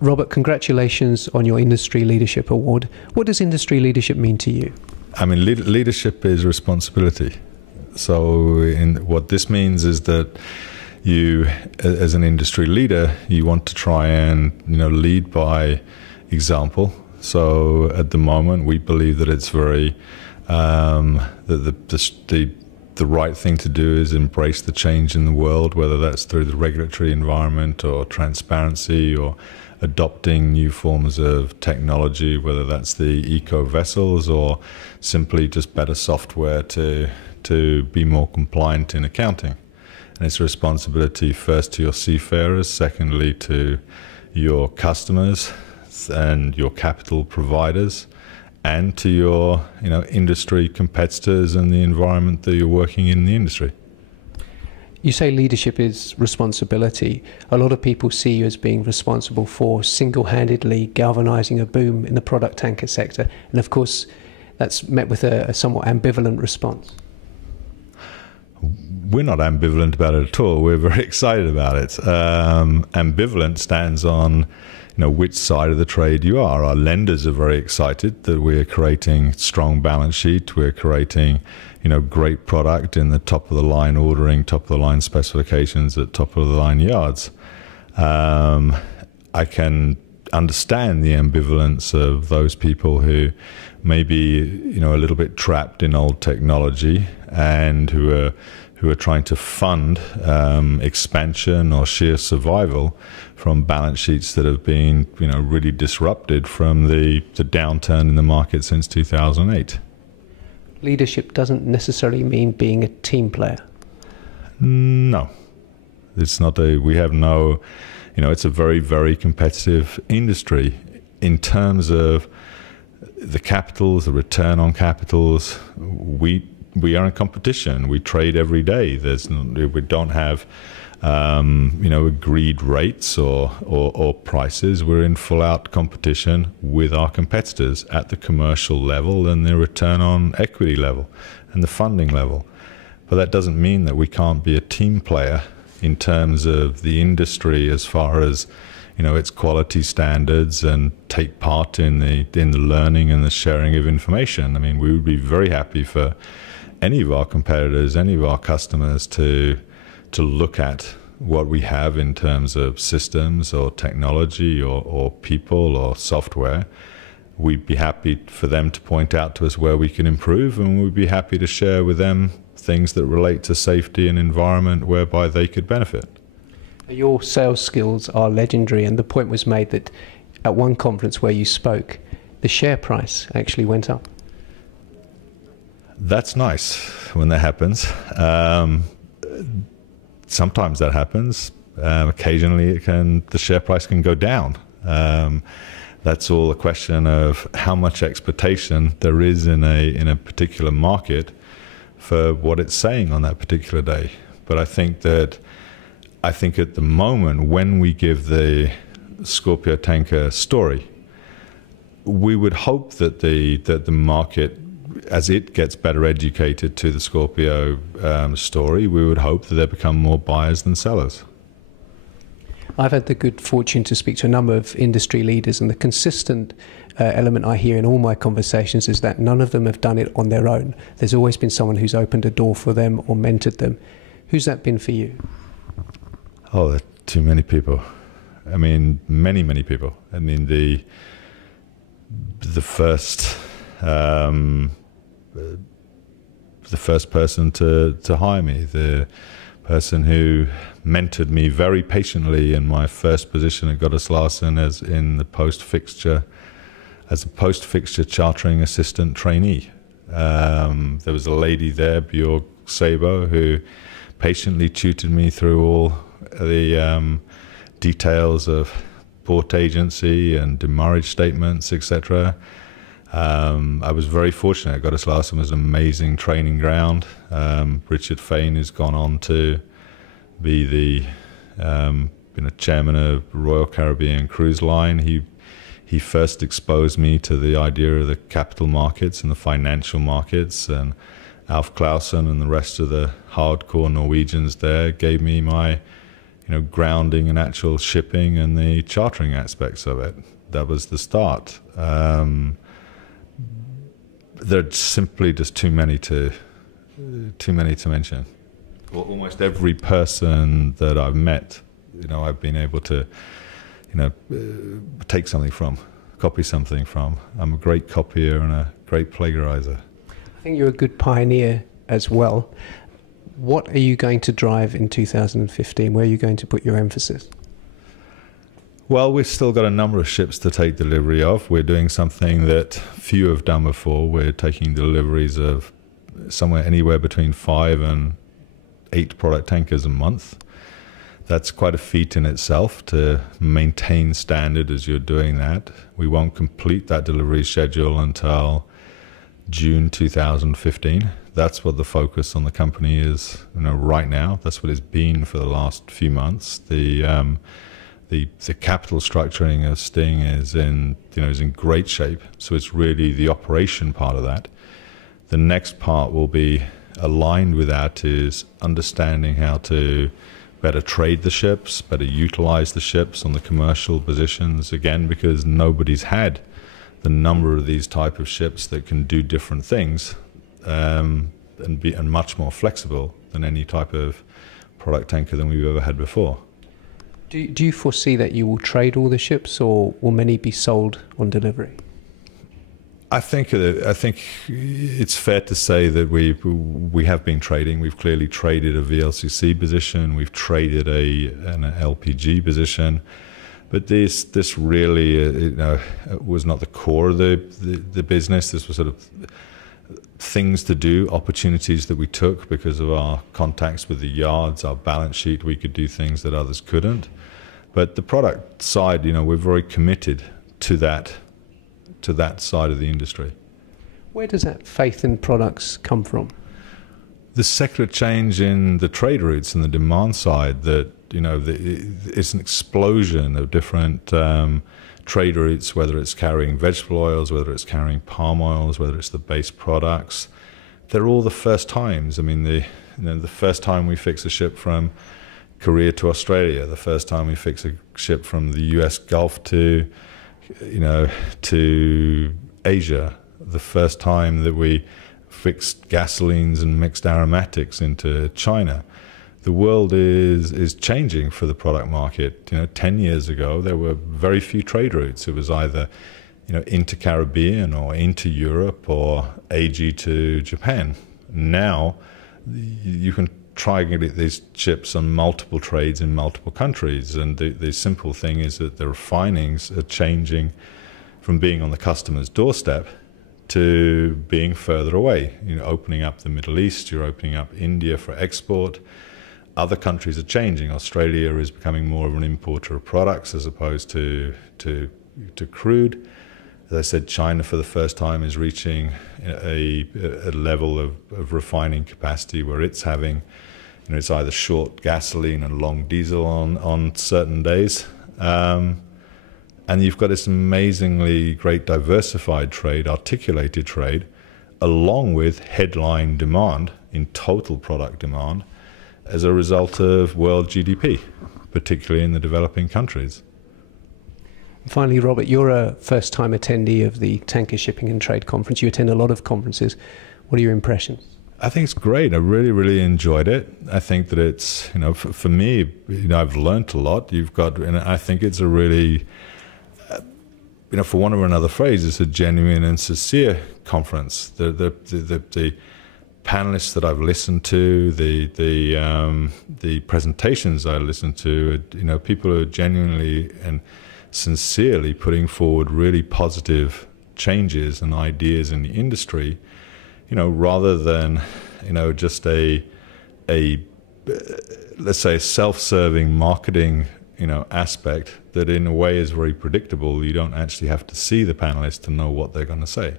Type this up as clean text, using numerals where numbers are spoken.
Robert, congratulations on your Industry Leadership Award. What does industry leadership mean to you? I mean, leadership is responsibility. So what this means is that you, as an industry leader, you want to try and lead by example. So at the moment, we believe that it's very the right thing to do is embrace the change in the world, whether that's through the regulatory environment or transparency or adopting new forms of technology, whether that's the eco vessels or simply just better software to be more compliant in accounting. And it's a responsibility first to your seafarers, secondly to your customers and your capital providers, and to your industry competitors and the environment that you're working in the industry. You say leadership is responsibility. A lot of people see you as being responsible for single-handedly galvanizing a boom in the product tanker sector. And of course, that's met with a somewhat ambivalent response. We're not ambivalent about it at all. We're very excited about it. Ambivalent stands on which side of the trade you are. Our lenders are very excited that we're creating strong balance sheet. We're creating great product in the top of the line ordering, top of the line specifications at top of the line yards. I can understand the ambivalence of those people who may be a little bit trapped in old technology and who are trying to fund expansion or sheer survival from balance sheets that have been really disrupted from the downturn in the market since 2008. Leadership doesn't necessarily mean being a team player. No, it's not. We have no. It's a very, very competitive industry in terms of the capitals, the return on capitals. We are in competition. We trade every day. We don't have agreed rates or prices. We're in full out competition with our competitors at the commercial level and the return on equity level and the funding level. But that doesn't mean that we can't be a team player in terms of the industry as far as its quality standards and take part in the learning and the sharing of information. I mean, we would be very happy for any of our competitors, any of our customers to look at what we have in terms of systems or technology or people or software. We'd be happy for them to point out to us where we can improve, and we'd be happy to share with them things that relate to safety and environment whereby they could benefit. Your sales skills are legendary, and the point was made that at one conference where you spoke, the share price actually went up. That's nice when that happens. Sometimes that happens. Occasionally the share price can go down. That's all a question of how much expectation there is in a particular market for what it's saying on that particular day. But I think at the moment, when we give the Scorpio tanker story, we would hope that the market, as it gets better educated to the Scorpio story, we would hope that there become more buyers than sellers. I've had the good fortune to speak to a number of industry leaders, and the consistent element I hear in all my conversations is that none of them have done it on their own. There's always been someone who's opened a door for them or mentored them. Who's that been for you? Oh, there are too many people. I mean, many, many people. I mean, the first person to hire me, the person who mentored me very patiently in my first position at Goddess Larsen as a post-fixture chartering assistant trainee. There was a lady there, Björg Sabo, who patiently tutored me through all the details of port agency and demurrage statements, etc. I was very fortunate. Goddess Larsen was an amazing training ground. Richard Fain has gone on to be the chairman of Royal Caribbean Cruise Line. He first exposed me to the idea of the capital markets and the financial markets, and Alf Clausen and the rest of the hardcore Norwegians there gave me my grounding and actual shipping and the chartering aspects of it. That was the start. There are simply just too many to mention. Well, almost every person that I've met, I've been able to, take something from, copy something from. I'm a great copier and a great plagiarizer. I think you're a good pioneer as well. What are you going to drive in 2015? Where are you going to put your emphasis? Well, we've still got a number of ships to take delivery of. We're doing something that few have done before. We're taking deliveries of anywhere between 5 and 8 product tankers a month. That's quite a feat in itself to maintain standard as you're doing that. We won't complete that delivery schedule until June 2015. That's what the focus on the company is, right now. That's what it's been for the last few months. The capital structuring of Sting is in great shape. So it's really the operation part of that. The next part will be aligned with that is understanding how to better trade the ships, better utilize the ships on the commercial positions, again, because nobody's had the number of these type of ships that can do different things and much more flexible than any type of product tanker than we've ever had before. Do you foresee that you will trade all the ships, or will many be sold on delivery? I think it's fair to say that we have been trading. We've clearly traded a VLCC position. We've traded an LPG position, but this really was not the core of the business. This was sort of things to do, opportunities that we took because of our contacts with the yards, our balance sheet. We could do things that others couldn't. But the product side, we're very committed to that side of the industry. Where does that faith in products come from? The secular change in the trade routes and the demand side, that it's an explosion of different trade routes, whether it's carrying vegetable oils, whether it's carrying palm oils, whether it's the base products. They're all the first times. I mean, the first time we fix a ship from Korea to Australia, the first time we fix a ship from the US Gulf to Asia, the first time that we fixed gasolines and mixed aromatics into China. The world is changing for the product market. 10 years ago, there were very few trade routes. It was either, into Caribbean or into Europe or AG to Japan. Now, you can triangulate these ships on multiple trades in multiple countries. And the simple thing is that the refinings are changing from being on the customer's doorstep to being further away. Opening up the Middle East, you're opening up India for export. Other countries are changing. Australia is becoming more of an importer of products as opposed to crude. As I said, China for the first time is reaching a level of refining capacity where it's having, it's either short gasoline and long diesel on certain days. And you've got this amazingly great diversified trade, articulated trade, along with headline demand in total product demand as a result of world GDP, particularly in the developing countries. Finally, Robert, you're a first-time attendee of the Tanker Shipping and Trade Conference. You attend a lot of conferences. What are your impressions? I think it's great. I really, really enjoyed it. I think that it's, for me, I've learned a lot. And I think it's a really, for one of another phrase, it's a genuine and sincere conference. The panelists that I've listened to, the presentations I listened to, people who are genuinely and sincerely putting forward really positive changes and ideas in the industry, rather than, just let's say a self-serving marketing, aspect that in a way is very predictable. You don't actually have to see the panelists to know what they're going to say.